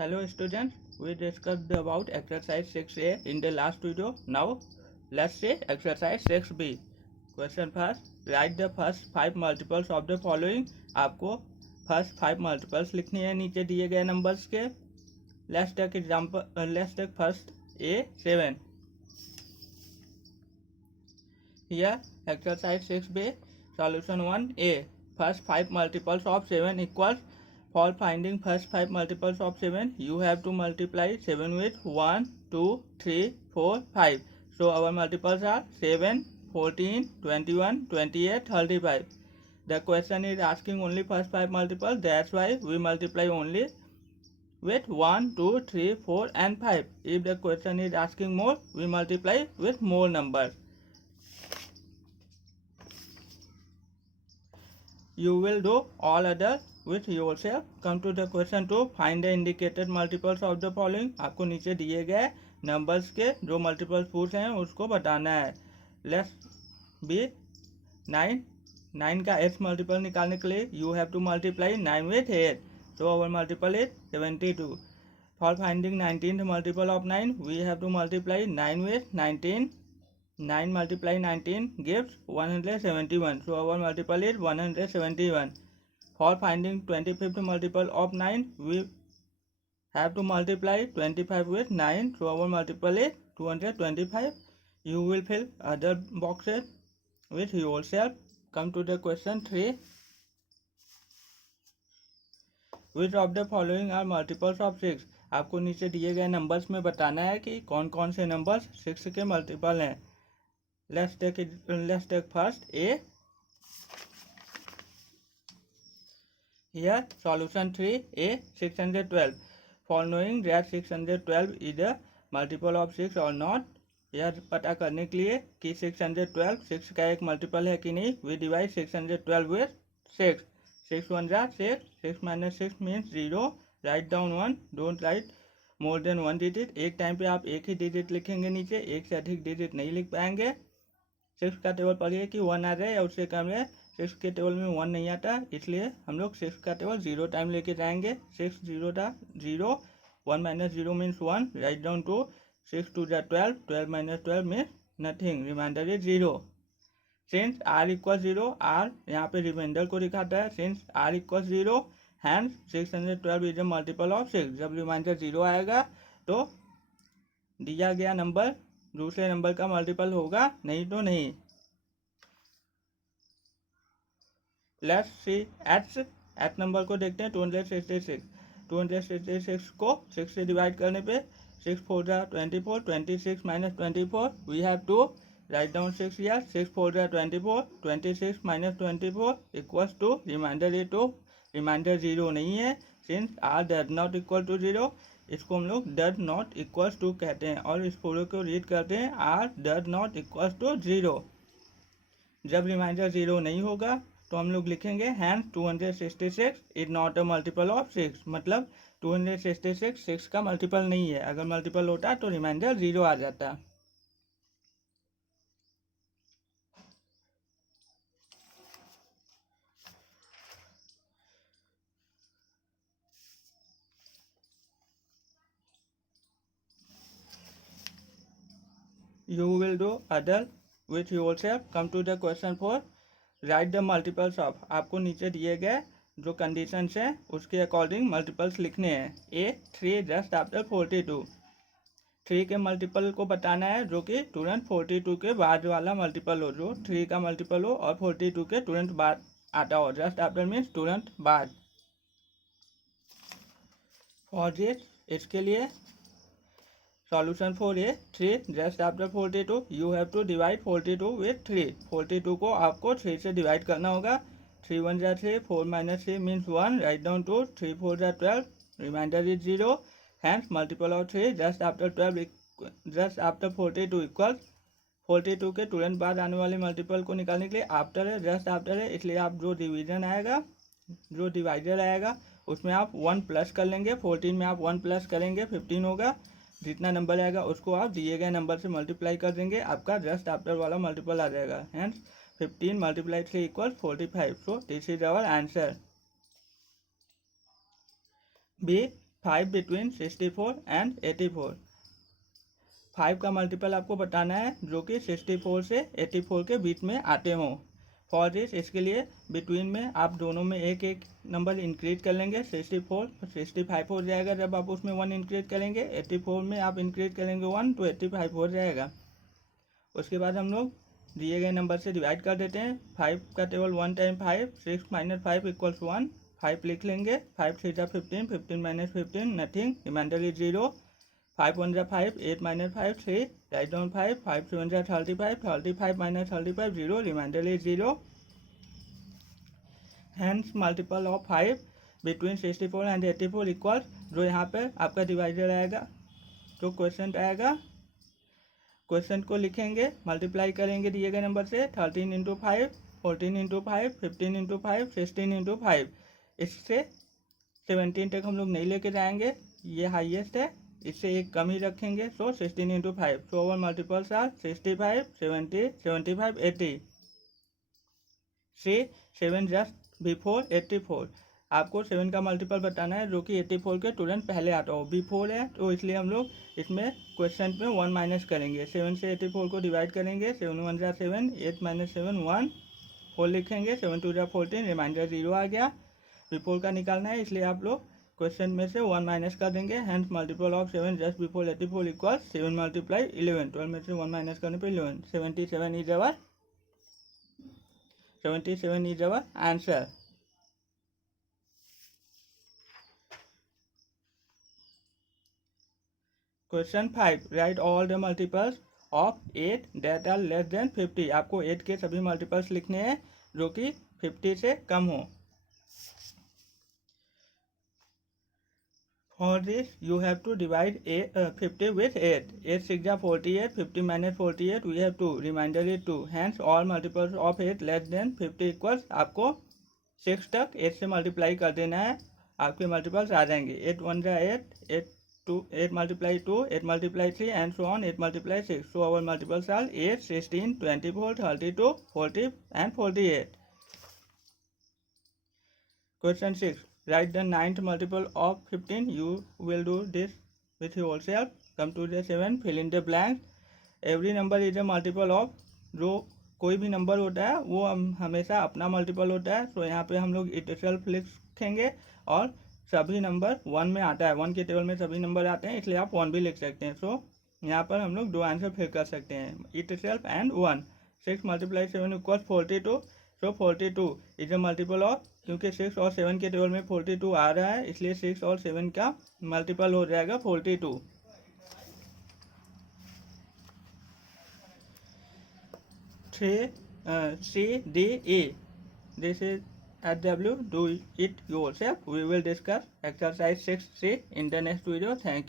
Hello students, we discussed about exercise 6a in the last video. Now let's see exercise 6b. Question first, write the first 5 multiples of the following. आपको first 5 multiples लिखनी है नीचे दिए गए numbers के. Let's take example. Let's take first A7. Here exercise 6b solution 1a. First 5 multiples of 7 equals. For finding first 5 multiples of 7, you have to multiply 7 with 1, 2, 3, 4, 5. So our multiples are 7, 14, 21, 28, 35. The question is asking only first 5 multiples. That's why we multiply only with 1, 2, 3, 4 and 5. If the question is asking more, we multiply with more numbers. You will do all others with yourself. Come to the question 2. Find the indicated multiples of the following. आपको नीचे दिए गए numbers के जो multiples पूछ रहे हैं उसको बताना है. Let's be 9. 9 का एस मल्टीपल निकालने के लिए you have to multiply 9 with 8. So our multiple is 72. For finding 19th multiple of 9, we have to multiply 9 with 19. 9 multiply 19 gives 171. So our multiple is 171. For finding 25th multiple of 9, we have to multiply 25 with 9. So our multiple is 225. You will fill other boxes with yourself. Come to the question 3. Which of the following are multiples of 6? आपको नीचे दिए गए numbers में बताना है कि कौन कौन से नंबर्स 6 के मल्टीपल हैं. Let's take first A. Here solution 3a 612. For knowing that 612 is a multiple of 6 or not, यह पता करने के लिए कि 612 6 का एक मल्टीपल है कि नहीं, we divide 612 with 6. 6 1 जा 6. 6 minus 6 means 0. Write down 1. Don't write more than 1 digit. एक टाइम पे आप एक ही डिजिट लिखेंगे नीचे, एक से अधिक डिजिट नहीं लिख पाएंगे. 6 का टेबल पढ़िए कि 1 आ जाए या उससे कम है. 6 के टेबल में 1 नहीं आता, इसलिए हम लोग 6 का टेबल 0 टाइम लेके जाएंगे. 6 0 था 0. 1 minus 0 means 1. Write down 2. 6 2 जा 12. 12 minus 12 means nothing. Remainder is 0. Since r equals 0, r यहाँ पे रिमाइंडर को दिखाता है. Since r equals 0, hence 612 is a multiple of 6. जब रिमाइंडर 0 आएगा तो दिया गया नंबर दूसरे नंबर का मल्टीपल होगा, नहीं तो नहीं. लेट्स सी एच नंबर को देखते हैं. 266. 266 को 6 से डिवाइड करने पे 6 4 जा 24. 26 minus 24 we have to write down 6 here. 6 4 जा 24. 26 minus 24 equals to रिमाइंडर है तो रिमाइंडर 0 नहीं है. Since r does not equal to 0, इसको हम लोग डज नॉट इक्वल्स टू कहते हैं और इस पूरे को रीड करते हैं R does not equals to 0. जब रिमाइंडर 0 नहीं होगा तो हम लोग लिखेंगे hence 266 is not a multiple of 6. मतलब 266 6 का मल्टीपल नहीं है. अगर मल्टीपल होता तो रिमाइंडर 0 आ जाता. You will do other with yourself. Come to the question 4. Write the multiples of. आपको नीचे दिए गए जो कंडीशंस हैं उसके अकॉर्डिंग मल्टीपल्स लिखने हैं. A 3 just after 42. 3 के मल्टीपल को बताना है जो कि तुरंत 42 के बाद वाला मल्टीपल हो, जो 3 का मल्टीपल हो और 42 के तुरंत बाद आता हो. जस्ट आफ्टर मीन्स तुरंत बाद. फॉर दिस इसके लिए solution 4a 3 just after 42 you have to divide 42 with 3. 42 को आपको 3 से डिवाइड करना होगा. 3 1 जा 3. 4 minus 3 means 1. Write down 2. 3 4 जा 12. Remainder is 0. Hence multiple of 3 just after 12 just after 42 equals 42 के तुरंत बाद आने वाले मल्टीपल को निकालने के लिए आफ्टर है, जस्ट आफ्टर है, इसलिए आप जो डिवीजन आएगा जो डिवाइडर आएगा उसमें आप 1 प्लस कर लेंगे. 14 में आप 1 प्लस करेंगे 15 होगा. जितना नंबर आएगा उसको आप दिए गए नंबर से मल्टीप्लाई कर देंगे, आपका जस्ट आफ्टर वाला मल्टीपल आ जाएगा. Hence 15 multiplied 3 equals 45. So this is our answer. B. 5 between 64 and 84। 5 का मल्टीपल आपको बताना है जो कि 64 से 84 के बीच में आते हों। फॉर दिस, इसके लिए बिटवीन में आप दोनों में एक एक नंबर इंक्रीज कर लेंगे। 64 65 हो जाएगा जब आप उसमें 1 इंक्रीज करेंगे। 84 में आप इंक्रीज करेंगे 1 तो 85 हो जाएगा। उसके बाद हम लोग दिए गए नंबर से डिवाइड कर देते हैं। 5 का टेबल 1 टाइम 5, 6 माइनस 5 इक्वल्स 1। 5 लिख लेंगे। 5 3 जा 15, 15 माइनस 15 नथिंग, रिमाइंडर इज 0। 5 1 जा 5, 8 माइनस 5 3, राइट डाउन 5, 5 7 जा 35, 35 minus 35 0, remainder is 0। Hence multiple of 5 between 64 and 84 equal, जो यहाँ पे आपका डिवाइडर आएगा तो क्वेश्चन आएगा। क्वेश्चन को लिखेंगे, मल्टीप्लाई करेंगे दिए गए नंबर से। 13 इंटू 5, 14 इंटू 5, 15 इंटू 5, 16 इंटू 5। इससे 17 तक हम लोग नहीं लेके जाएंगे, ये हाईएस्ट है, इससे एक कम ही रखेंगे। So 16 into 5। So our multiples are 65, 70, 75, 80। See 7 just before 84। आपको 7 का मल्टीपल बताना है जो कि 84 के तुरंत पहले आता हो। बिफोर है तो इसलिए हम लोग इसमें क्वेश्चन में 1 माइनस करेंगे। 7 से 84 को डिवाइड करेंगे। 7 1 जा 7, 8 माइनस 7 1, 4 लिखेंगे। 7 2 जा 14, रिमाइंडर 0 आ गया। बिफोर का निकालना है इसलिए आप लोग क्वेश्चन में से 1 माइनस कर देंगे। Hence multiple of 7 just before 84 equal 7 multiply 11। 12 में से 1 माइनस करने पर 11। 77 is our answer. Question 5. Write all the multiples of 8 that are less than 50. आपको 8 के सभी मल्टीपल्स लिखने हैं जो कि 50 से कम हो। For this, you have to divide 50 with 8. 8 6 जा 48, 50 minus 48, we have 2. Remainder is 2. Hence, all multiples of 8 less than 50 equals, आपको 6 तक 8 से मल्टीप्लाई कर देना है, आपके मल्टीपल्स आ जाएंगे। 8 1 जा 8, 8 multiply 2, 8 multiply 3 and so on, 8 multiply 6. So our multiples are 8, 16, 24, 32, 40 and 48. Question 6. Write the 9th multiple of 15. You will do this with yourself. Come to the 7. Fill in the blanks. Every number is a multiple of, जो कोई भी number होता है वो हमेशा अपना multiple होता है। तो यहाँ पे हम लोग इट सेल्फ लिखेंगे और सभी नंबर 1 में आता है। 1 के टेबल में सभी नंबर आते हैं इसलिए आप 1 भी लिख सकते हैं। सो यहाँ पर हम लोग 2 आंसर फिल कर सकते हैं, it self and 1। 6 multiply 7 equal 42। So 42 is a multiple of, क्योंकि 6 और 7 के टेबल में 42 आ रहा है इसलिए 6 और 7 का मल्टीपल हो जाएगा 42। C D E. This is SW. Do it yourself. We will discuss exercise 6C in the next video. Thank you.